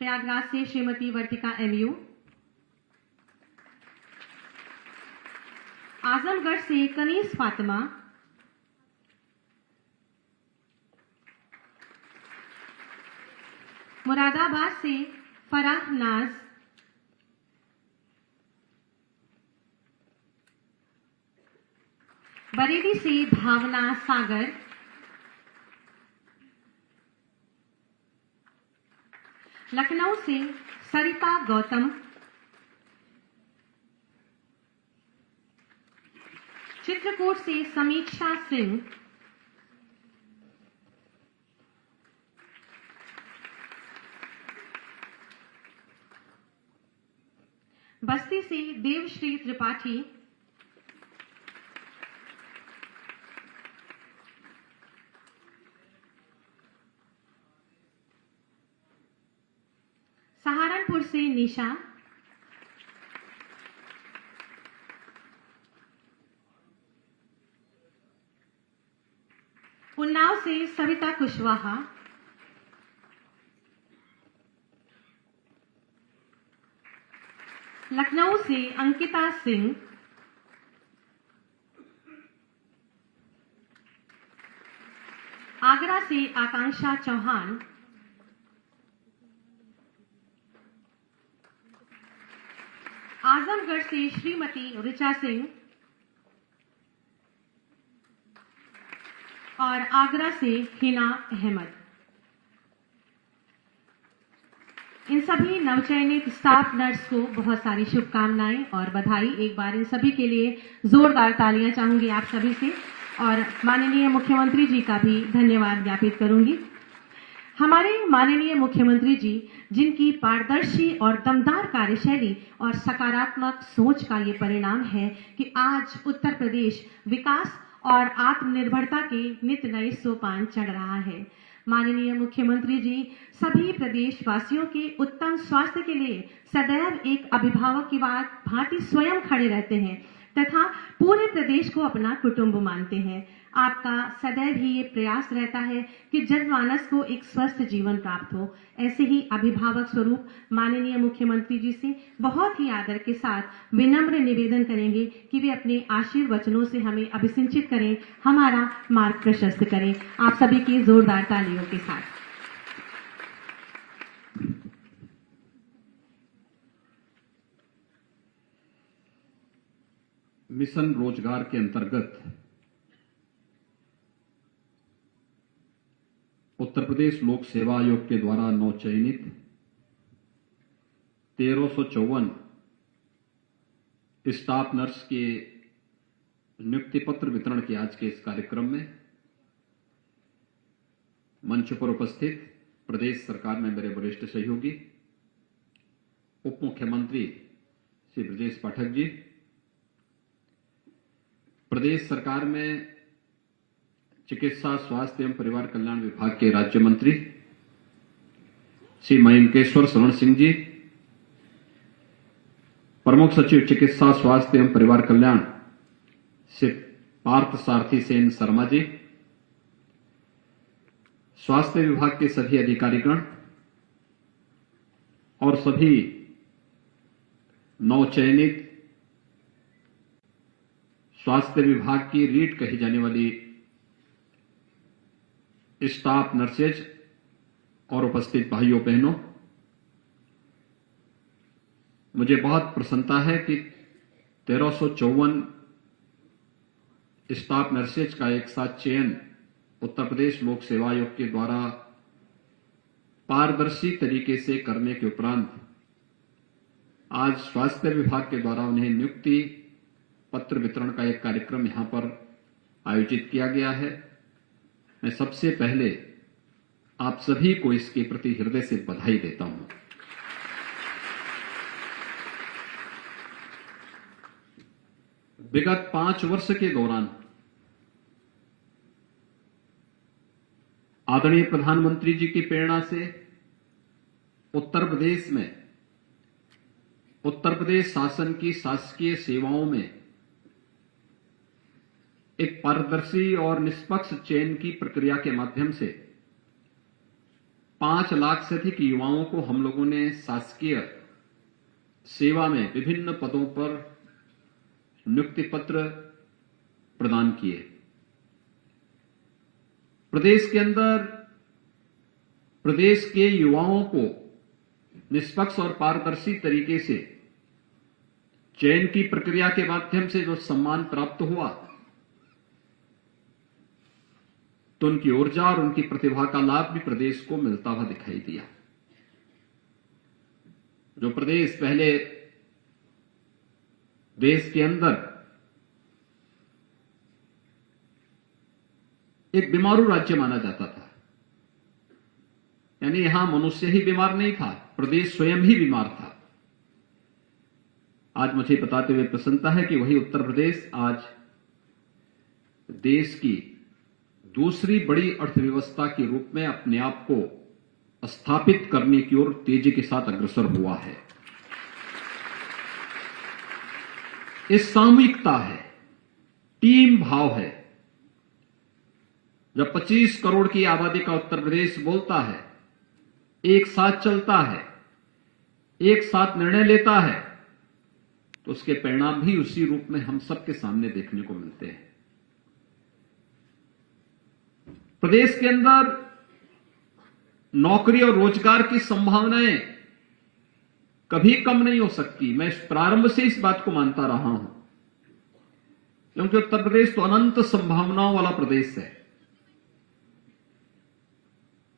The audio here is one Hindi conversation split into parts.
प्रयागराज से श्रीमती वर्तिका MU, आजमगढ़ से कनीस फातिमा, मुरादाबाद से फराह नाज, बरेली से भावना सागर, लखनऊ से सरिता गौतम, चित्रकूट से समीक्षा सिंह, बस्ती से देवश्री त्रिपाठी, सहारनपुर से निशा, उन्नाव से सविता कुशवाहा, लखनऊ से अंकिता सिंह, आगरा से आकांक्षा चौहान, आजमगढ़ से श्रीमती ऋचा सिंह और आगरा से हिना अहमद। इन सभी नवचयनित स्टाफ नर्स को बहुत सारी शुभकामनाएं और बधाई। एक बार इन सभी के लिए जोरदार तालियां चाहूंगी आप सभी से, और माननीय मुख्यमंत्री जी का भी धन्यवाद ज्ञापित करूंगी। हमारे माननीय मुख्यमंत्री जी, जिनकी पारदर्शी और दमदार कार्यशैली और सकारात्मक सोच का ये परिणाम है कि आज उत्तर प्रदेश विकास और आत्मनिर्भरता के नित नए सोपान चढ़ रहा है। माननीय मुख्यमंत्री जी सभी प्रदेशवासियों के उत्तम स्वास्थ्य के लिए सदैव एक अभिभावक की भांति स्वयं खड़े रहते हैं तथा पूरे प्रदेश को अपना कुटुंब मानते हैं। आपका सदैव ही ये प्रयास रहता है कि जनमानस को एक स्वस्थ जीवन प्राप्त हो। ऐसे ही अभिभावक स्वरूप माननीय मुख्यमंत्री जी से बहुत ही आदर के साथ विनम्र निवेदन करेंगे कि वे अपने आशीर्वचनों से हमें अभिसिंचित करें, हमारा मार्ग प्रशस्त करें। आप सभी की जोरदार तालियों के साथ। मिशन रोजगार के अंतर्गत उत्तर प्रदेश लोक सेवा आयोग के द्वारा नवचयनित 1354 स्टाफ नर्स के नियुक्ति पत्र वितरण के आज के इस कार्यक्रम में मंच पर उपस्थित प्रदेश सरकार में मेरे वरिष्ठ सहयोगी उप मुख्यमंत्री श्री ब्रजेश पाठक जी, प्रदेश सरकार में चिकित्सा स्वास्थ्य एवं परिवार कल्याण विभाग के राज्य मंत्री श्री मयंकेश्वर शरण सिंह जी, प्रमुख सचिव चिकित्सा स्वास्थ्य एवं परिवार कल्याण श्री पार्थ सारथी सेन शर्मा जी, स्वास्थ्य विभाग के सभी अधिकारीगण और सभी नवचयनित स्वास्थ्य विभाग की रीट कही जाने वाली स्टाफ नर्सेज और उपस्थित भाइयों बहनों, मुझे बहुत प्रसन्नता है कि 1354 स्टाफ नर्सेज का एक साथ चयन उत्तर प्रदेश लोक सेवा आयोग के द्वारा पारदर्शी तरीके से करने के उपरांत आज स्वास्थ्य विभाग के द्वारा उन्हें नियुक्ति पत्र वितरण का एक कार्यक्रम यहां पर आयोजित किया गया है। मैं सबसे पहले आप सभी को इसके प्रति हृदय से बधाई देता हूं। विगत 5 वर्ष के दौरान आदरणीय प्रधानमंत्री जी की प्रेरणा से उत्तर प्रदेश में उत्तर प्रदेश शासन की शासकीय सेवाओं में एक पारदर्शी और निष्पक्ष चयन की प्रक्रिया के माध्यम से 5 लाख से अधिक युवाओं को हम लोगों ने शासकीय सेवा में विभिन्न पदों पर नियुक्ति पत्र प्रदान किए। प्रदेश के अंदर प्रदेश के युवाओं को निष्पक्ष और पारदर्शी तरीके से चयन की प्रक्रिया के माध्यम से जो सम्मान प्राप्त हुआ, तो उनकी ऊर्जा और उनकी प्रतिभा का लाभ भी प्रदेश को मिलता हुआ दिखाई दिया। जो प्रदेश पहले देश के अंदर एक बीमारू राज्य माना जाता था, यानी यहां मनुष्य ही बीमार नहीं था, प्रदेश स्वयं ही बीमार था। आज मुझे बताते हुए प्रसन्नता है कि वही उत्तर प्रदेश आज देश की दूसरी बड़ी अर्थव्यवस्था के रूप में अपने आप को स्थापित करने की ओर तेजी के साथ अग्रसर हुआ है। इस सामूहिकता है, टीम भाव है। जब 25 करोड़ की आबादी का उत्तर प्रदेश बोलता है, एक साथ चलता है, एक साथ निर्णय लेता है, तो उसके परिणाम भी उसी रूप में हम सबके सामने देखने को मिलते हैं। प्रदेश के अंदर नौकरी और रोजगार की संभावनाएं कभी कम नहीं हो सकती। मैं प्रारंभ से इस बात को मानता रहा हूं, क्योंकि उत्तर प्रदेश तो अनंत संभावनाओं वाला प्रदेश है।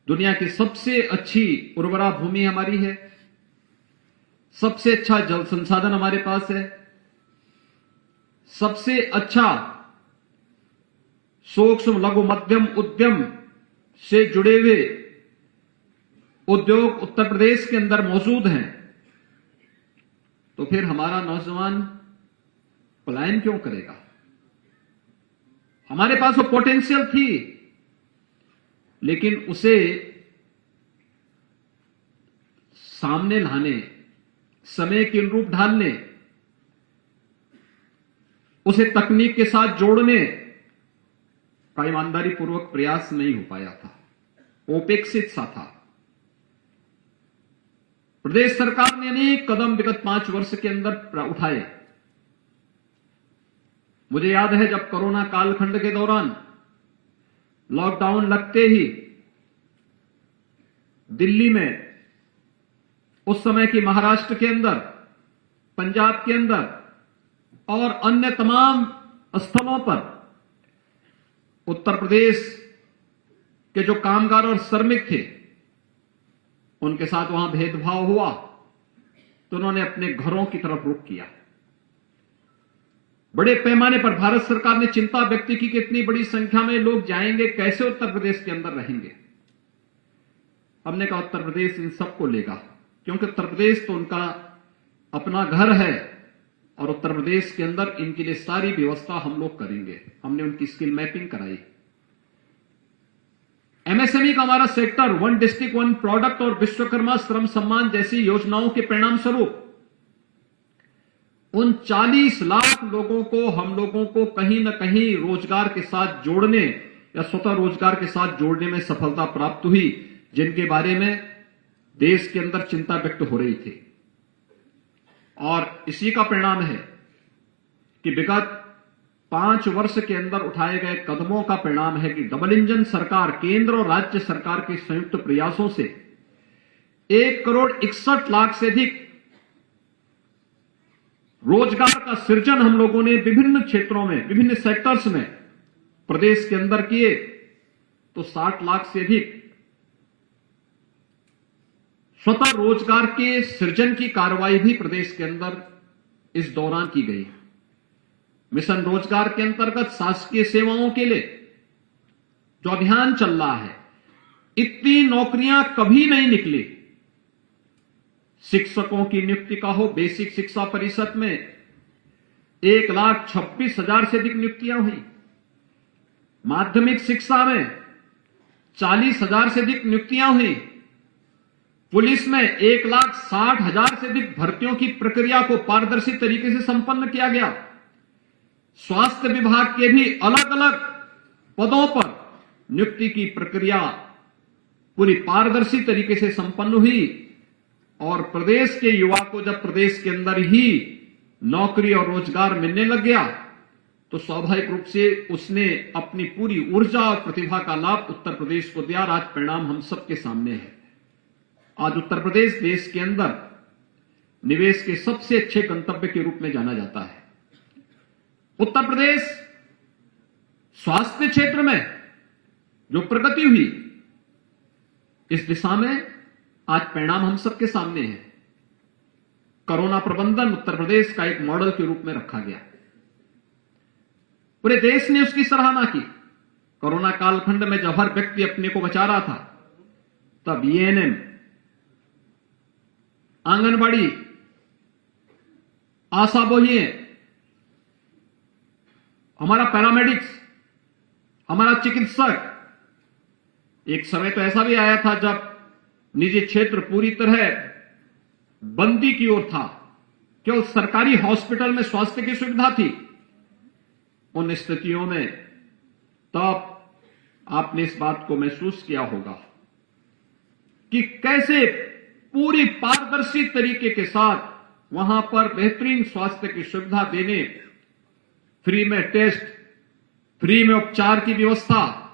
दुनिया की सबसे अच्छी उर्वरा भूमि हमारी है, सबसे अच्छा जल संसाधन हमारे पास है, सबसे अच्छा सूक्ष्म लघु मध्यम उद्यम से जुड़े हुए उद्योग उत्तर प्रदेश के अंदर मौजूद हैं। तो फिर हमारा नौजवान पलायन क्यों करेगा? हमारे पास वो पोटेंशियल थी, लेकिन उसे सामने लाने, समय के अनुरूप ढालने, उसे तकनीक के साथ जोड़ने का ईमानदारी पूर्वक प्रयास नहीं हो पाया था, उपेक्षित सा था। प्रदेश सरकार ने अनेक कदम विगत 5 वर्ष के अंदर उठाए। मुझे याद है जब कोरोना कालखंड के दौरान लॉकडाउन लगते ही दिल्ली में, उस समय की महाराष्ट्र के अंदर, पंजाब के अंदर और अन्य तमाम स्थलों पर उत्तर प्रदेश के जो कामगार और श्रमिक थे, उनके साथ वहां भेदभाव हुआ, तो उन्होंने अपने घरों की तरफ रुख किया। बड़े पैमाने पर भारत सरकार ने चिंता व्यक्त की कि इतनी बड़ी संख्या में लोग जाएंगे, कैसे उत्तर प्रदेश के अंदर रहेंगे। हमने कहा उत्तर प्रदेश इन सबको लेगा, क्योंकि उत्तर प्रदेश तो उनका अपना घर है और उत्तर प्रदेश के अंदर इनके लिए सारी व्यवस्था हम लोग करेंगे। हमने उनकी स्किल मैपिंग कराई। एमएसएमई का हमारा सेक्टर, 1 डिस्ट्रिक्ट 1 प्रोडक्ट और विश्वकर्मा श्रम सम्मान जैसी योजनाओं के परिणाम स्वरूप उन 40 लाख लोगों को हम लोगों को कहीं न कहीं रोजगार के साथ जोड़ने या स्वतः रोजगार के साथ जोड़ने में सफलता प्राप्त हुई, जिनके बारे में देश के अंदर चिंता व्यक्त हो रही थी। और इसी का परिणाम है कि विगत 5 वर्ष के अंदर उठाए गए कदमों का परिणाम है कि डबल इंजन सरकार, केंद्र और राज्य सरकार के संयुक्त प्रयासों से 1,61,00,000 से अधिक रोजगार का सृजन हम लोगों ने विभिन्न क्षेत्रों में, विभिन्न सेक्टर्स में प्रदेश के अंदर किए। तो 60 लाख से अधिक स्वतः रोजगार के सृजन की कार्रवाई भी प्रदेश के अंदर इस दौरान की गई। मिशन रोजगार के अंतर्गत शासकीय सेवाओं के लिए जो अभियान चल रहा है, इतनी नौकरियां कभी नहीं निकली। शिक्षकों की नियुक्ति का हो, बेसिक शिक्षा परिषद में 1,26,000 से अधिक नियुक्तियां हुई। माध्यमिक शिक्षा में 40,000 से अधिक नियुक्तियां हुई। पुलिस में 1,60,000 से अधिक भर्तियों की प्रक्रिया को पारदर्शी तरीके से संपन्न किया गया। स्वास्थ्य विभाग के भी अलग अलग पदों पर नियुक्ति की प्रक्रिया पूरी पारदर्शी तरीके से संपन्न हुई और प्रदेश के युवा को जब प्रदेश के अंदर ही नौकरी और रोजगार मिलने लग गया तो स्वाभाविक रूप से उसने अपनी पूरी ऊर्जा और प्रतिभा का लाभ उत्तर प्रदेश को दिया और आज परिणाम हम सबके सामने है। आज उत्तर प्रदेश देश के अंदर निवेश के सबसे अच्छे गंतव्य के रूप में जाना जाता है। उत्तर प्रदेश स्वास्थ्य क्षेत्र में जो प्रगति हुई इस दिशा में आज परिणाम हम सबके सामने है। कोरोना प्रबंधन उत्तर प्रदेश का एक मॉडल के रूप में रखा गया, पूरे देश ने उसकी सराहना की। कोरोना कालखंड में जब हर व्यक्ति अपने को बचा रहा था तब एएनएम, आंगनबाड़ी, आशा बोहिए, हमारा पैरामेडिक्स, हमारा चिकित्सक, एक समय तो ऐसा भी आया था जब निजी क्षेत्र पूरी तरह बंदी की ओर था, केवल सरकारी हॉस्पिटल में स्वास्थ्य की सुविधा थी। उन स्थितियों में तब आपने इस बात को महसूस किया होगा कि कैसे पूरी पारदर्शी तरीके के साथ वहां पर बेहतरीन स्वास्थ्य की सुविधा देने, फ्री में टेस्ट, फ्री में उपचार की व्यवस्था,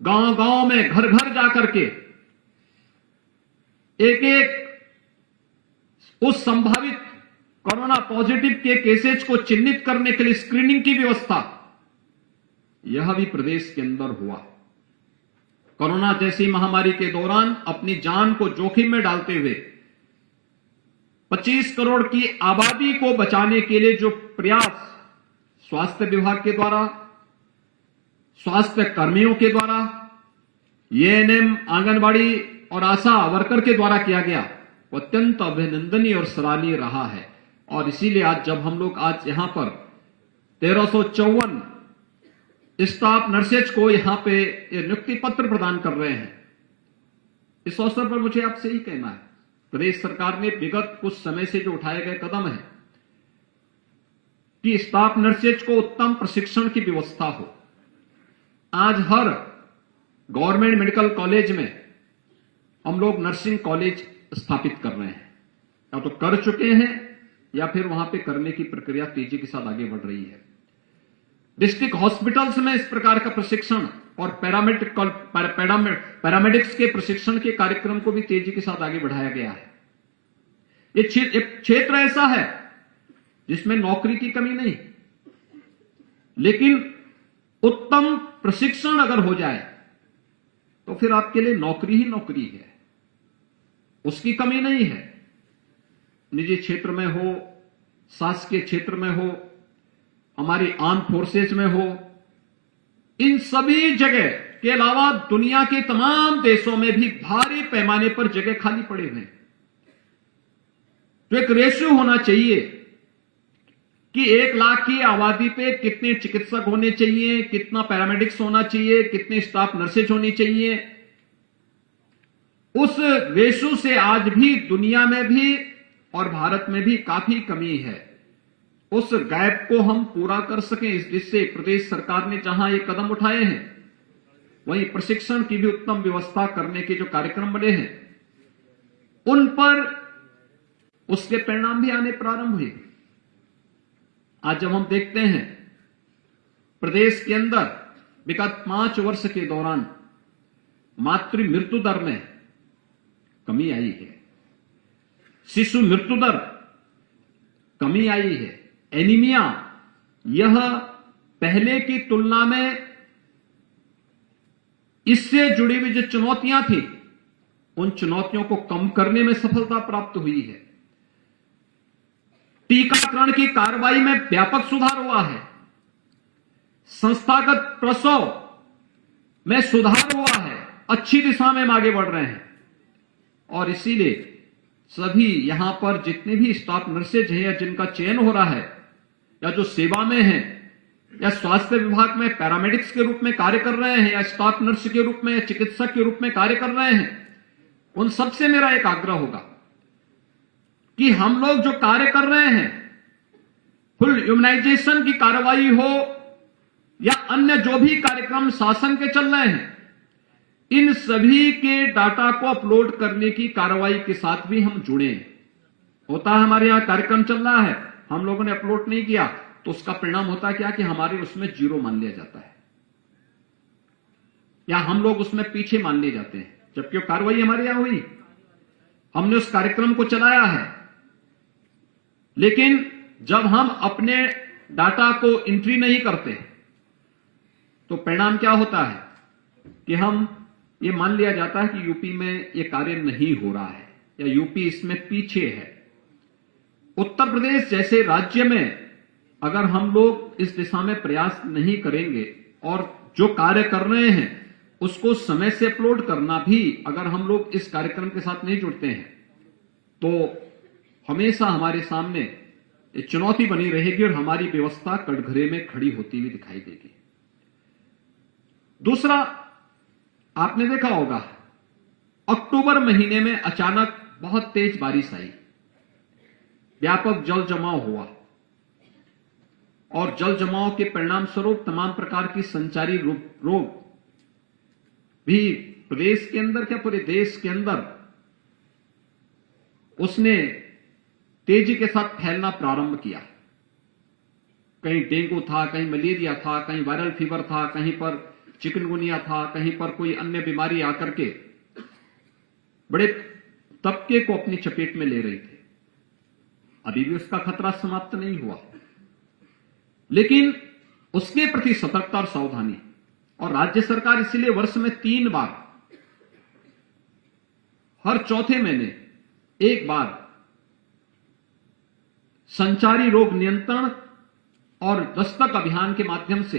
गांव-गांव में घर-घर जाकर के एक-एक उस संभावित कोरोना पॉजिटिव के केसेज को चिन्हित करने के लिए स्क्रीनिंग की व्यवस्था, यह भी प्रदेश के अंदर हुआ। कोरोना जैसी महामारी के दौरान अपनी जान को जोखिम में डालते हुए 25 करोड़ की आबादी को बचाने के लिए जो प्रयास स्वास्थ्य विभाग के द्वारा, स्वास्थ्य कर्मियों के द्वारा, एएनएम, आंगनबाड़ी और आशा वर्कर के द्वारा किया गया, वो अत्यंत अभिनंदनीय और सराहनीय रहा है। और इसीलिए आज जब हम लोग आज यहां पर 1354 स्टाफ नर्सेज को यहां पे नियुक्ति पत्र प्रदान कर रहे हैं, इस अवसर पर मुझे आपसे ही कहना है, प्रदेश सरकार ने विगत कुछ समय से जो उठाए गए कदम है कि स्टाफ नर्सेज को उत्तम प्रशिक्षण की व्यवस्था हो। आज हर गवर्नमेंट मेडिकल कॉलेज में हम लोग नर्सिंग कॉलेज स्थापित कर रहे हैं, या तो कर चुके हैं या फिर वहां पे करने की प्रक्रिया तेजी के साथ आगे बढ़ रही है। डिस्ट्रिक्ट हॉस्पिटल्स में इस प्रकार का प्रशिक्षण और पैरामेडिक्स के प्रशिक्षण के कार्यक्रम को भी तेजी के साथ आगे बढ़ाया गया है। ये क्षेत्र ऐसा है जिसमें नौकरी की कमी नहीं, लेकिन उत्तम प्रशिक्षण अगर हो जाए तो फिर आपके लिए नौकरी ही नौकरी है, उसकी कमी नहीं है। निजी क्षेत्र में हो, शासकीय क्षेत्र में हो, हमारी आर्म फोर्सेज में हो, इन सभी जगह के अलावा दुनिया के तमाम देशों में भी भारी पैमाने पर जगह खाली पड़े हुए हैं। तो एक रेशियो होना चाहिए कि 1 लाख की आबादी पे कितने चिकित्सक होने चाहिए, कितना पैरामेडिक्स होना चाहिए, कितने स्टाफ नर्सेज होनी चाहिए। उस रेशियो से आज भी दुनिया में भी और भारत में भी काफी कमी है। उस गैप को हम पूरा कर सकें, इस जिससे प्रदेश सरकार ने जहां ये कदम उठाए हैं, वहीं प्रशिक्षण की भी उत्तम व्यवस्था करने के जो कार्यक्रम बने हैं, उन पर उसके परिणाम भी आने प्रारंभ हुए। आज जब हम देखते हैं प्रदेश के अंदर विगत 5 वर्ष के दौरान मातृ मृत्यु दर में कमी आई है, शिशु मृत्यु दर कमी आई है, एनीमिया, यह पहले की तुलना में इससे जुड़ी हुई जो चुनौतियां थी, उन चुनौतियों को कम करने में सफलता प्राप्त हुई है। टीकाकरण की कार्रवाई में व्यापक सुधार हुआ है, संस्थागत प्रसव में सुधार हुआ है, अच्छी दिशा में हम आगे बढ़ रहे हैं। और इसीलिए सभी यहां पर जितने भी स्टाफ नर्सेज हैं या जिनका चयन हो रहा है, या जो सेवा में हैं, या स्वास्थ्य विभाग में पैरामेडिक्स के रूप में कार्य कर रहे हैं, या स्टाफ नर्स के रूप में, या चिकित्सक के रूप में कार्य कर रहे हैं, उन सबसे मेरा एक आग्रह होगा कि हम लोग जो कार्य कर रहे हैं, फुल इम्यूनाइजेशन की कार्रवाई हो या अन्य जो भी कार्यक्रम शासन के चल रहे हैं, इन सभी के डाटा को अपलोड करने की कार्रवाई के साथ भी हम जुड़े हैं। होता है हमारे यहां कार्यक्रम चल रहा है, हम लोगों ने अपलोड नहीं किया तो उसका परिणाम होता है क्या कि हमारे उसमें जीरो मान लिया जाता है या हम लोग उसमें पीछे मान लिए जाते हैं, जबकि वो कार्रवाई हमारे यहां हुई, हमने उस कार्यक्रम को चलाया है। लेकिन जब हम अपने डाटा को एंट्री नहीं करते तो परिणाम क्या होता है कि हम ये मान लिया जाता है कि यूपी में ये कार्य नहीं हो रहा है या यूपी इसमें पीछे है। उत्तर प्रदेश जैसे राज्य में अगर हम लोग इस दिशा में प्रयास नहीं करेंगे और जो कार्य कर रहे हैं उसको समय से अपलोड करना भी अगर हम लोग इस कार्यक्रम के साथ नहीं जुड़ते हैं तो हमेशा हमारे सामने एक चुनौती बनी रहेगी और हमारी व्यवस्था कटघरे में खड़ी होती हुई दिखाई देगी। दूसरा, आपने देखा होगा अक्टूबर महीने में अचानक बहुत तेज बारिश आई, व्यापक जल जमाव हुआ और जल जमाव के परिणाम स्वरूप तमाम प्रकार की संचारी रोग भी प्रदेश के अंदर क्या पूरे देश के अंदर उसने तेजी के साथ फैलना प्रारंभ किया। कहीं डेंगू था, कहीं मलेरिया था, कहीं वायरल फीवर था, कहीं पर चिकनगुनिया था, कहीं पर कोई अन्य बीमारी आकर के बड़े तबके को अपनी चपेट में ले रही थी। अभी भी उसका खतरा समाप्त नहीं हुआ, लेकिन उसके प्रति सतर्कता और सावधानी, और राज्य सरकार इसीलिए वर्ष में 3 बार हर चौथे महीने एक बार संचारी रोग नियंत्रण और दस्तक अभियान के माध्यम से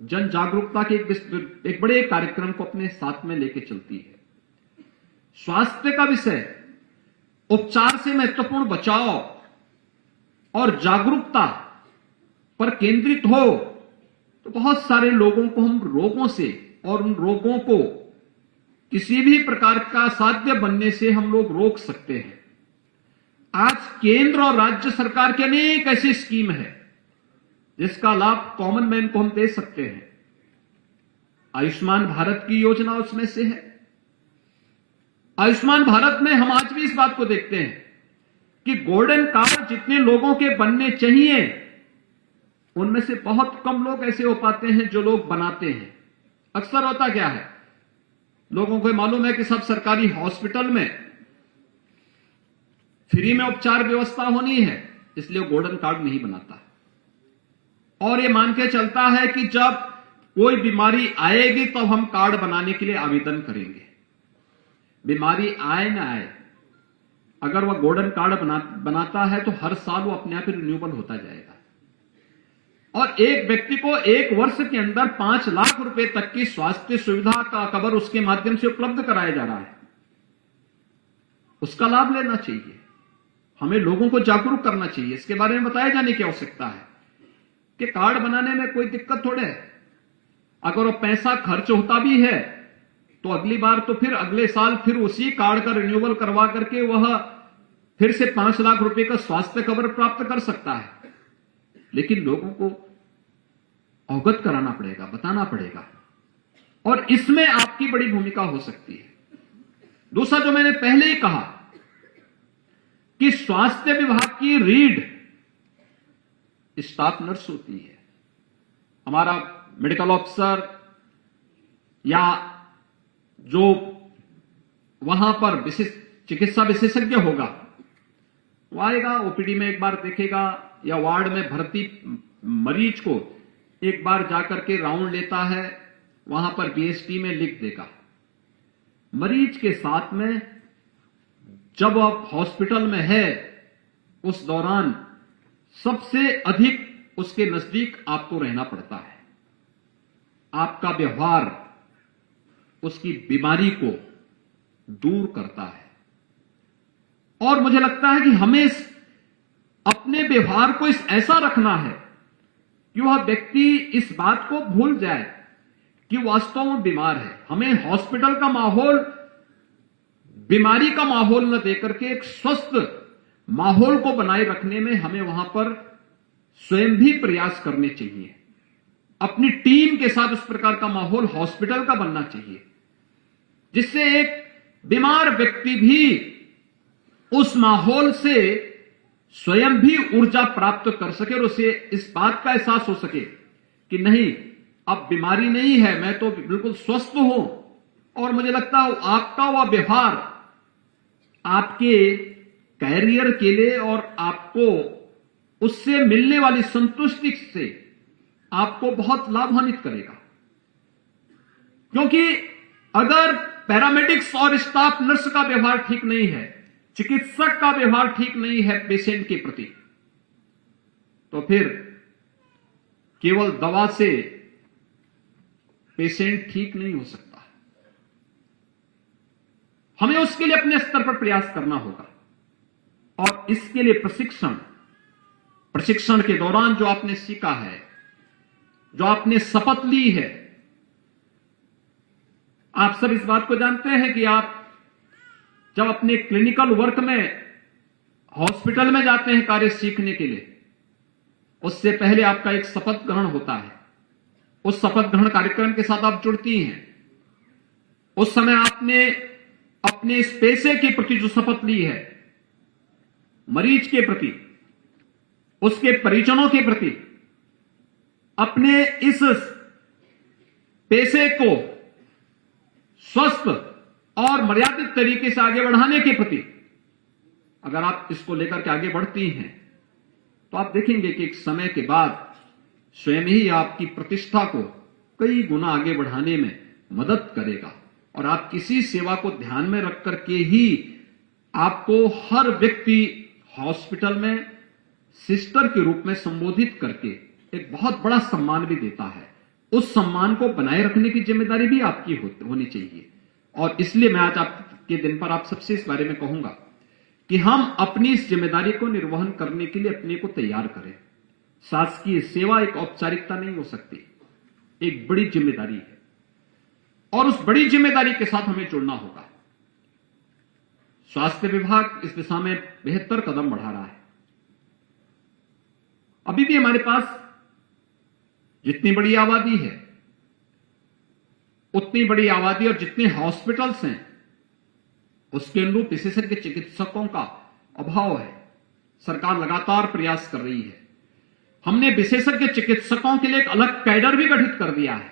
जन जागरूकता के एक बड़े कार्यक्रम को अपने साथ में लेकर चलती है। स्वास्थ्य का विषय उपचार से महत्वपूर्ण बचाव और जागरूकता पर केंद्रित हो तो बहुत सारे लोगों को हम रोगों से और उन रोगों को किसी भी प्रकार का साध्य बनने से हम लोग रोक सकते हैं। आज केंद्र और राज्य सरकार के अनेक ऐसी स्कीम है जिसका लाभ कॉमन मैन को हम दे सकते हैं। आयुष्मान भारत की योजना उसमें से है। आयुष्मान भारत में हम आज भी इस बात को देखते हैं कि गोल्डन कार्ड जितने लोगों के बनने चाहिए उनमें से बहुत कम लोग ऐसे हो पाते हैं जो लोग बनाते हैं। अक्सर होता क्या है, लोगों को मालूम है कि सब सरकारी हॉस्पिटल में फ्री में उपचार व्यवस्था होनी है, इसलिए वो गोल्डन कार्ड नहीं बनाता और ये मान के चलता है कि जब कोई बीमारी आएगी तो हम कार्ड बनाने के लिए आवेदन करेंगे। बीमारी आए ना आए, अगर वह गोल्डन कार्ड बनाता है तो हर साल वो अपने आप ही रिन्यूएबल होता जाएगा और एक व्यक्ति को 1 वर्ष के अंदर 5 लाख रुपए तक की स्वास्थ्य सुविधा का कवर उसके माध्यम से उपलब्ध कराया जा रहा है। उसका लाभ लेना चाहिए, हमें लोगों को जागरूक करना चाहिए, इसके बारे में बताया जाने की आवश्यकता है कि कार्ड बनाने में कोई दिक्कत थोड़े है। अगर वो पैसा खर्च होता भी है तो अगली बार तो फिर अगले साल फिर उसी कार्ड का रिन्यूअल करवा करके वह फिर से 5 लाख रुपए का स्वास्थ्य कवर प्राप्त कर सकता है। लेकिन लोगों को अवगत कराना पड़ेगा, बताना पड़ेगा और इसमें आपकी बड़ी भूमिका हो सकती है। दूसरा, जो मैंने पहले ही कहा कि स्वास्थ्य विभाग की रीढ़ स्टाफ नर्स होती है। हमारा मेडिकल ऑफिसर या जो वहां पर चिकित्सा विशेषज्ञ होगा वो आएगा, ओपीडी में एक बार देखेगा या वार्ड में भर्ती मरीज को एक बार जाकर के राउंड लेता है, वहां पर बीएसटी में लिख देगा। मरीज के साथ में जब आप हॉस्पिटल में है उस दौरान सबसे अधिक उसके नजदीक आपको रहना पड़ता है। आपका व्यवहार उसकी बीमारी को दूर करता है और मुझे लगता है कि हमें अपने व्यवहार को ऐसा रखना है कि वह व्यक्ति इस बात को भूल जाए कि वास्तव में बीमार है। हमें हॉस्पिटल का माहौल बीमारी का माहौल न देकर के एक स्वस्थ माहौल को बनाए रखने में हमें वहां पर स्वयं भी प्रयास करने चाहिए। अपनी टीम के साथ उस प्रकार का माहौल हॉस्पिटल का बनना चाहिए जिससे एक बीमार व्यक्ति भी उस माहौल से स्वयं भी ऊर्जा प्राप्त कर सके और उसे इस बात का एहसास हो सके कि नहीं, अब बीमारी नहीं है, मैं तो बिल्कुल स्वस्थ हूं। और मुझे लगता है आपका वह व्यवहार आपके कैरियर के लिए और आपको उससे मिलने वाली संतुष्टि से आपको बहुत लाभान्वित करेगा। क्योंकि अगर पैरामेडिक्स और स्टाफ नर्स का व्यवहार ठीक नहीं है, चिकित्सक का व्यवहार ठीक नहीं है पेशेंट के प्रति, तो फिर केवल दवा से पेशेंट ठीक नहीं हो सकता। हमें उसके लिए अपने स्तर पर प्रयास करना होगा और इसके लिए प्रशिक्षण के दौरान जो आपने सीखा है, जो आपने शपथ ली है, आप सब इस बात को जानते हैं कि आप जब अपने क्लिनिकल वर्क में हॉस्पिटल में जाते हैं कार्य सीखने के लिए, उससे पहले आपका एक शपथ ग्रहण होता है। उस शपथ ग्रहण कार्यक्रम के साथ आप जुड़ती हैं। उस समय आपने अपने इस पेशे के प्रति जो शपथ ली है, मरीज के प्रति, उसके परिजनों के प्रति, अपने इस पेशे को स्वस्थ और मर्यादित तरीके से आगे बढ़ाने के प्रति अगर आप इसको लेकर के आगे बढ़ती हैं, तो आप देखेंगे कि एक समय के बाद स्वयं ही आपकी प्रतिष्ठा को कई गुना आगे बढ़ाने में मदद करेगा। और आप किसी सेवा को ध्यान में रख करके ही आपको हर व्यक्ति हॉस्पिटल में सिस्टर के रूप में संबोधित करके एक बहुत बड़ा सम्मान भी देता है। उस सम्मान को बनाए रखने की जिम्मेदारी भी आपकी होनी चाहिए। और इसलिए मैं आज आपके दिन पर आप सबसे इस बारे में कहूंगा कि हम अपनी इस जिम्मेदारी को निर्वहन करने के लिए अपने को तैयार करें। शासकीय सेवा एक औपचारिकता नहीं हो सकती, एक बड़ी जिम्मेदारी है और उस बड़ी जिम्मेदारी के साथ हमें जुड़ना होगा। स्वास्थ्य विभाग इस दिशा में बेहतर कदम बढ़ा रहा है। अभी भी हमारे पास जितनी बड़ी आबादी है, उतनी बड़ी आबादी और जितने हॉस्पिटल्स हैं, उसके अनुरूप विशेषज्ञ चिकित्सकों का अभाव है। सरकार लगातार प्रयास कर रही है। हमने विशेषज्ञ चिकित्सकों के लिए एक अलग कैडर भी गठित कर दिया है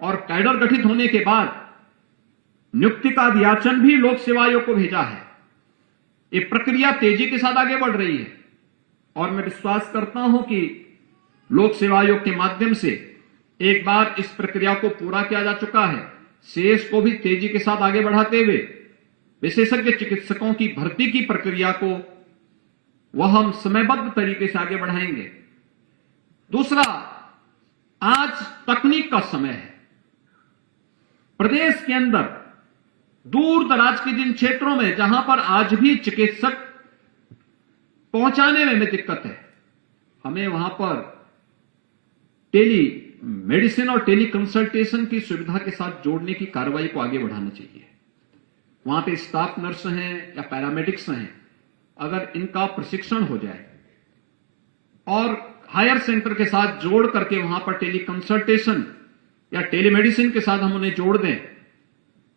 और कैडर गठित होने के बाद नियुक्ति का अभियाचन भी लोक सेवा आयोग को भेजा है। ये प्रक्रिया तेजी के साथ आगे बढ़ रही है और मैं विश्वास करता हूं कि लोक सेवा आयोग के माध्यम से एक बार इस प्रक्रिया को पूरा किया जा चुका है। शेष को भी तेजी के साथ आगे बढ़ाते हुए विशेषज्ञ चिकित्सकों की भर्ती की प्रक्रिया को वह हम समयबद्ध तरीके से आगे बढ़ाएंगे। दूसरा, आज तकनीक का समय है। प्रदेश के अंदर दूर दराज के जिन क्षेत्रों में जहां पर आज भी चिकित्सक पहुंचाने में दिक्कत है, हमें वहां पर टेली मेडिसिन और टेली कंसल्टेशन की सुविधा के साथ जोड़ने की कार्रवाई को आगे बढ़ाना चाहिए। वहां पे स्टाफ नर्स हैं या पैरामेडिक्स हैं, अगर इनका प्रशिक्षण हो जाए और हायर सेंटर के साथ जोड़ करके वहां पर टेली कंसल्टेशन या टेलीमेडिसिन के साथ हम उन्हें जोड़ दें,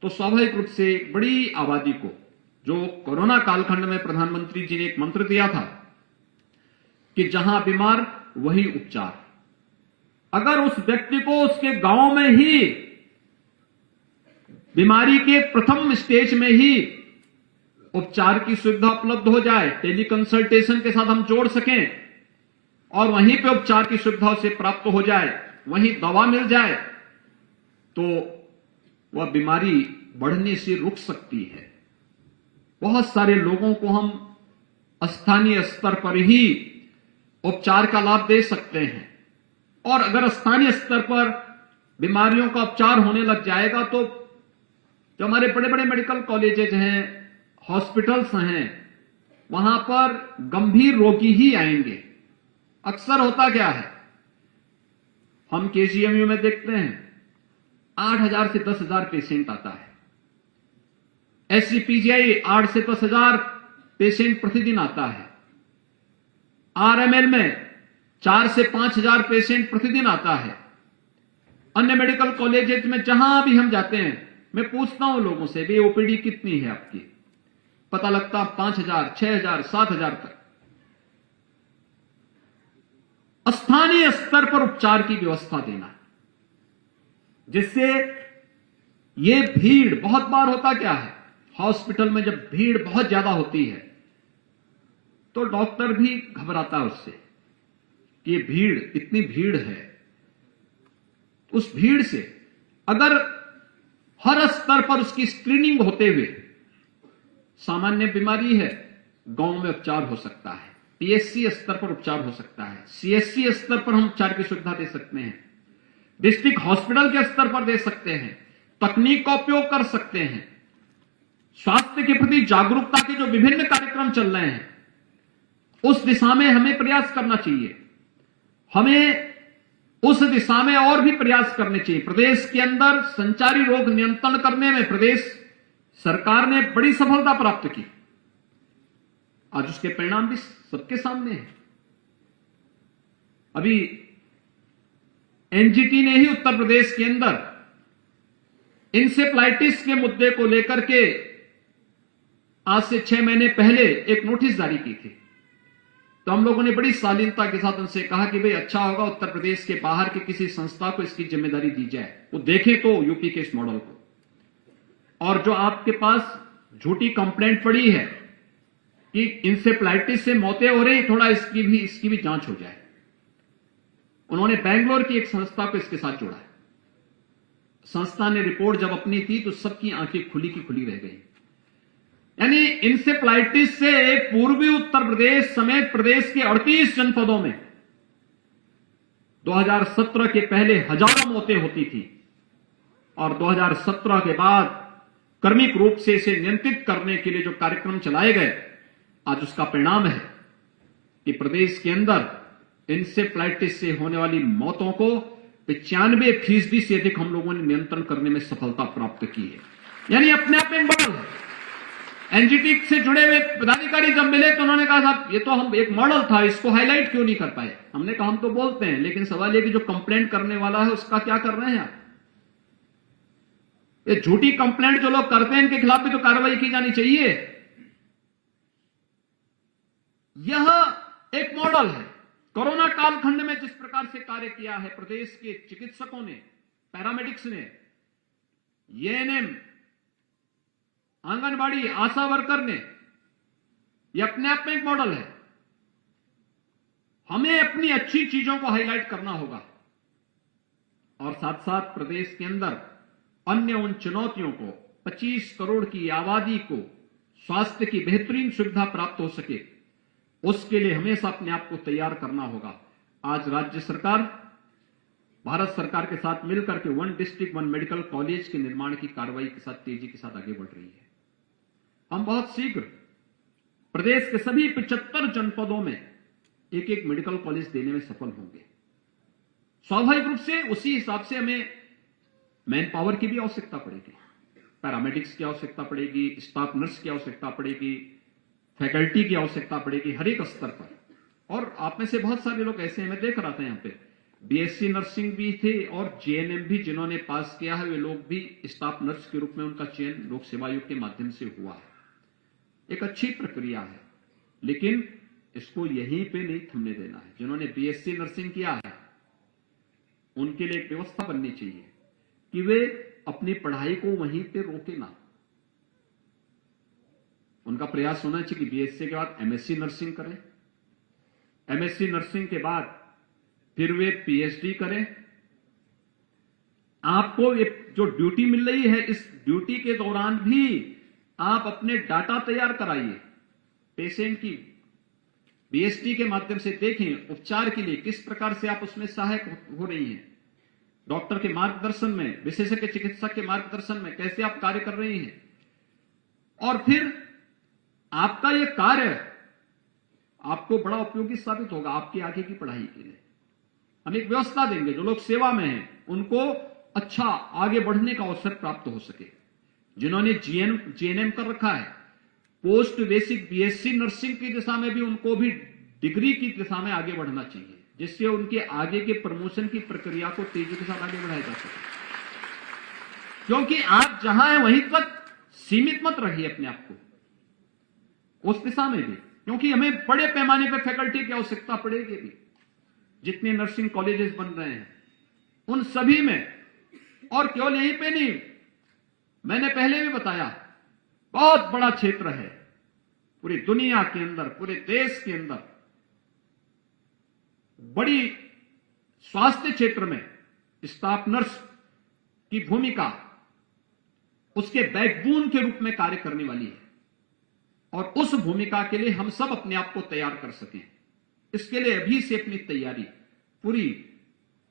तो स्वाभाविक रूप से एक बड़ी आबादी को, जो कोरोना कालखंड में प्रधानमंत्री जी ने एक मंत्र दिया था कि जहां बीमार वही उपचार, अगर उस व्यक्ति को उसके गांव में ही बीमारी के प्रथम स्टेज में ही उपचार की सुविधा उपलब्ध हो जाए, टेली कंसल्टेशन के साथ हम जोड़ सकें और वहीं पे उपचार की सुविधा उसे प्राप्त हो जाए, वहीं दवा मिल जाए, तो वह बीमारी बढ़ने से रुक सकती है। बहुत सारे लोगों को हम स्थानीय स्तर पर ही उपचार का लाभ दे सकते हैं और अगर स्थानीय स्तर पर बीमारियों का उपचार होने लग जाएगा तो जो हमारे बड़े बड़े मेडिकल कॉलेजेज हैं, हॉस्पिटल्स हैं, वहां पर गंभीर रोगी ही आएंगे। अक्सर होता क्या है, हम केजीएमयू में देखते हैं 8,000 से 10,000 पेशेंट आता है। एससीपीजीआई 8 से 10,000 पेशेंट प्रतिदिन आता है। आरएमएल में 4 से 5,000 पेशेंट प्रतिदिन आता है। अन्य मेडिकल कॉलेजेस में जहां भी हम जाते हैं मैं पूछता हूं लोगों से, भी ओपीडी कितनी है आपकी? पता लगता 5,000, 6,000, 7,000 तक। स्थानीय स्तर पर उपचार की व्यवस्था देना, जिससे ये भीड़, बहुत बार होता क्या है, हॉस्पिटल में जब भीड़ बहुत ज्यादा होती है तो डॉक्टर भी घबराता है उससे कि ये भीड़, इतनी भीड़ है। उस भीड़ से अगर हर स्तर पर उसकी स्क्रीनिंग होते हुए, सामान्य बीमारी है, गांव में उपचार हो सकता है, पीएचसी स्तर पर उपचार हो सकता है, सीएचसी स्तर पर हम उपचार की सुविधा दे सकते हैं, डिस्ट्रिक्ट हॉस्पिटल के स्तर पर दे सकते हैं, तकनीक का उपयोग कर सकते हैं। स्वास्थ्य के प्रति जागरूकता के जो विभिन्न कार्यक्रम चल रहे हैं, उस दिशा में हमें प्रयास करना चाहिए। हमें उस दिशा में और भी प्रयास करने चाहिए। प्रदेश के अंदर संचारी रोग नियंत्रण करने में प्रदेश सरकार ने बड़ी सफलता प्राप्त की। आज उसके परिणाम भी सबके सामने हैं। अभी एनजीटी ने ही उत्तर प्रदेश के अंदर इंसेफ्लाइटिस के मुद्दे को लेकर के आज से 6 महीने पहले एक नोटिस जारी की थी। तो हम लोगों ने बड़ी शालीनता के साथ उनसे कहा कि भाई अच्छा होगा उत्तर प्रदेश के बाहर की किसी संस्था को इसकी जिम्मेदारी दी जाए, वो देखें तो यूपी के इस मॉडल को। और जो आपके पास झूठी कंप्लेंट पड़ी है कि इंसेफ्लाइटिस से मौतें हो रही, थोड़ा इसकी भी जांच हो जाए। उन्होंने बेंगलोर की एक संस्था को इसके साथ जोड़ा है। संस्था ने रिपोर्ट जब अपनी दी तो सबकी आंखें खुली की खुली रह गई। यानी इंसेफ्लाइटिस से एक पूर्वी उत्तर प्रदेश समेत प्रदेश के 38 जनपदों में 2017 के पहले हजारों मौतें होती थी और 2017 के बाद क्रमिक रूप से इसे नियंत्रित करने के लिए जो कार्यक्रम चलाए गए, आज उसका परिणाम है कि प्रदेश के अंदर इंसेफ्लाइटिस से होने वाली मौतों को 95% से अधिक हम लोगों ने नियंत्रण करने में सफलता प्राप्त की है। यानी अपने आप में मॉडल है। एनजीटी से जुड़े हुए पदाधिकारी जब मिले तो उन्होंने कहा साहब ये तो हम एक मॉडल था, इसको हाईलाइट क्यों नहीं कर पाए? हमने कहा हम तो बोलते हैं, लेकिन सवाल ये कि जो कंप्लेंट करने वाला है उसका क्या कर रहे हैं आप? ये झूठी कंप्लेंट जो लोग करते हैं इनके खिलाफ भी तो कार्रवाई की जानी चाहिए। यह एक मॉडल है। कोरोना कालखंड में जिस प्रकार से कार्य किया है प्रदेश के चिकित्सकों ने, पैरामेडिक्स ने, एएनएम, आंगनबाड़ी, आशा वर्कर ने, यह अपने आप में एक मॉडल है। हमें अपनी अच्छी चीजों को हाईलाइट करना होगा और साथ साथ प्रदेश के अंदर अन्य उन चुनौतियों को, 25 करोड़ की आबादी को स्वास्थ्य की बेहतरीन सुविधा प्राप्त हो सके, उसके लिए हमेशा अपने आप को तैयार करना होगा। आज राज्य सरकार भारत सरकार के साथ मिलकर के 1 डिस्ट्रिक्ट 1 मेडिकल कॉलेज के निर्माण की कार्रवाई के साथ तेजी के साथ आगे बढ़ रही है। हम बहुत शीघ्र प्रदेश के सभी 75 जनपदों में एक एक मेडिकल कॉलेज देने में सफल होंगे। स्वाभाविक रूप से उसी हिसाब से हमें मैन पावर की भी आवश्यकता पड़ेगी, पैरामेडिक्स की आवश्यकता पड़ेगी, स्टाफ नर्स की आवश्यकता पड़ेगी, फैकल्टी की आवश्यकता पड़ेगी हर एक स्तर पर। और आप में से बहुत सारे लोग ऐसे हैं, मैं देख रहा था यहाँ पे बीएससी नर्सिंग भी थे और जेएनएम भी जिन्होंने पास किया है, वे लोग भी स्टाफ नर्स के रूप में उनका चयन लोक सेवा आयोग के माध्यम से हुआ है। एक अच्छी प्रक्रिया है, लेकिन इसको यहीं पे नहीं थमने देना है। जिन्होंने बीएससी नर्सिंग किया है उनके लिए एक व्यवस्था बननी चाहिए कि वे अपनी पढ़ाई को वहीं पे रोके ना। उनका प्रयास होना चाहिए कि बीएससी के बाद एमएससी नर्सिंग करें, एमएससी नर्सिंग के बाद फिर वे पीएचडी करें। आपको एक जो ड्यूटी मिल रही है, इस ड्यूटी के दौरान भी आप अपने डाटा तैयार कराइए, पेशेंट की बीएसटी के माध्यम से देखें उपचार के लिए किस प्रकार से आप उसमें सहायक हो रही हैं, डॉक्टर के मार्गदर्शन में, विशेषज्ञ चिकित्सक के मार्गदर्शन में कैसे आप कार्य कर रही हैं। और फिर आपका यह कार्य आपको बड़ा उपयोगी साबित होगा आपकी आगे की पढ़ाई के लिए। हम एक व्यवस्था देंगे, जो लोग सेवा में हैं उनको अच्छा आगे बढ़ने का अवसर प्राप्त हो सके। जिन्होंने जीएनएम कर रखा है, पोस्ट बेसिक बीएससी नर्सिंग की दिशा में भी उनको भी डिग्री की दिशा में आगे बढ़ना चाहिए, जिससे उनके आगे के प्रमोशन की प्रक्रिया को तेजी के साथ आगे बढ़ाया जा सके। क्योंकि आप जहां हैं वहीं तक सीमित मत रखिए अपने आप को, उस दिशा में भी, क्योंकि हमें बड़े पैमाने पर फैकल्टी की आवश्यकता पड़ेगी भी। जितने नर्सिंग कॉलेजेस बन रहे हैं उन सभी में, और केवल यहीं पे नहीं, मैंने पहले भी बताया, बहुत बड़ा क्षेत्र है पूरी दुनिया के अंदर, पूरे देश के अंदर बड़ी स्वास्थ्य क्षेत्र में स्टाफ नर्स की भूमिका उसके बैकबोन के रूप में कार्य करने वाली है, और उस भूमिका के लिए हम सब अपने आप को तैयार कर सकें। इसके लिए अभी से अपनी तैयारी पूरी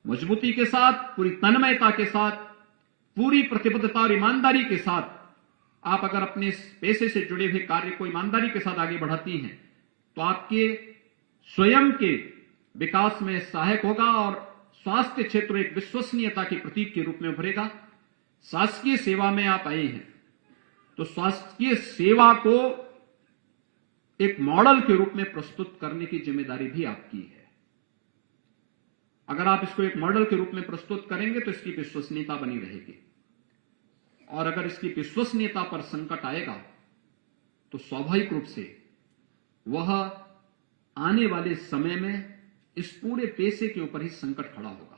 मजबूती के साथ, पूरी तन्मयता के साथ, पूरी प्रतिबद्धता और ईमानदारी के साथ आप अगर अपने इस पेशे से जुड़े हुए कार्य को ईमानदारी के साथ आगे बढ़ाती हैं तो आपके स्वयं के विकास में सहायक होगा और स्वास्थ्य क्षेत्र एक विश्वसनीयता के प्रतीक के रूप में उभरेगा। शासकीय सेवा में आप आए हैं तो शासकीय सेवा को एक मॉडल के रूप में प्रस्तुत करने की जिम्मेदारी भी आपकी है। अगर आप इसको एक मॉडल के रूप में प्रस्तुत करेंगे तो इसकी विश्वसनीयता बनी रहेगी, और अगर इसकी विश्वसनीयता पर संकट आएगा तो स्वाभाविक रूप से वह आने वाले समय में इस पूरे पेशे के ऊपर ही संकट खड़ा होगा।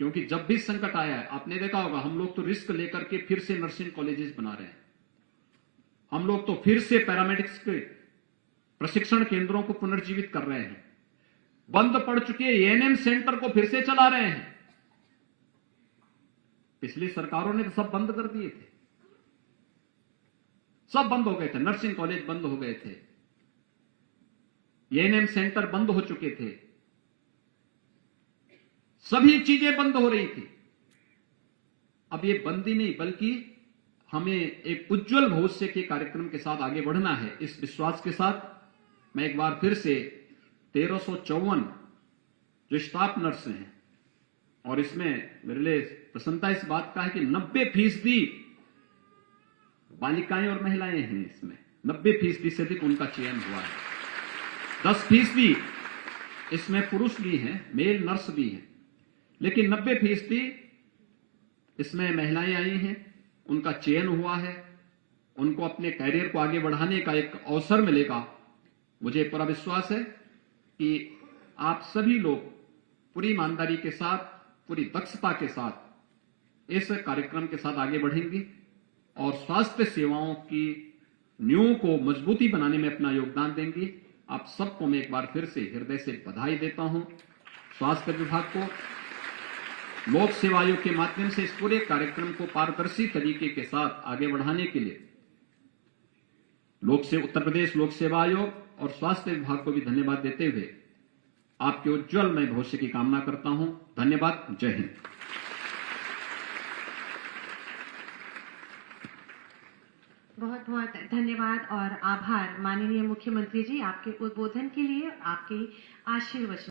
क्योंकि जब भी संकट आया है, आपने देखा होगा, हम लोग तो रिस्क लेकर के फिर से नर्सिंग कॉलेजेस बना रहे हैं, हम लोग तो फिर से पैरामेडिक्स के प्रशिक्षण केंद्रों को पुनर्जीवित कर रहे हैं, बंद पड़ चुके एएनएम सेंटर को फिर से चला रहे हैं। पिछली सरकारों ने तो सब बंद कर दिए थे, सब बंद हो गए थे, नर्सिंग कॉलेज बंद हो गए थे, एएनएम सेंटर बंद हो चुके थे, सभी चीजें बंद हो रही थी। अब ये बंदी नहीं, बल्कि हमें एक उज्जवल भविष्य के कार्यक्रम के साथ आगे बढ़ना है। इस विश्वास के साथ मैं एक बार फिर से 1354 जो स्टाफ नर्स हैं, और इसमें मेरे लिए प्रसन्नता इस बात का है कि 90% बालिकाएं और महिलाएं हैं, इसमें 90% से अधिक उनका चयन हुआ है। 10% इसमें पुरुष भी हैं, मेल नर्स भी हैं, लेकिन 90% इसमें महिलाएं आई हैं, उनका चयन हुआ है, उनको अपने कैरियर को आगे बढ़ाने का एक अवसर मिलेगा। मुझे पूरा विश्वास है कि आप सभी लोग पूरी ईमानदारी के साथ, पूरी दक्षता के साथ इस कार्यक्रम के साथ आगे बढ़ेंगी और स्वास्थ्य सेवाओं की नींव को मजबूती बनाने में अपना योगदान देंगी। आप सबको मैं एक बार फिर से हृदय से बधाई देता हूं। स्वास्थ्य विभाग को लोक सेवा आयोग के माध्यम से इस पूरे कार्यक्रम को पारदर्शी तरीके के साथ आगे बढ़ाने के लिए उत्तर प्रदेश लोक सेवा आयोग और स्वास्थ्य विभाग को भी धन्यवाद देते हुए आपके उज्जवलमय भविष्य की कामना करता हूं। धन्यवाद। जय हिंद। बहुत बहुत धन्यवाद और आभार माननीय मुख्यमंत्री जी, आपके उद्बोधन के लिए, आपके आशीर्वचन।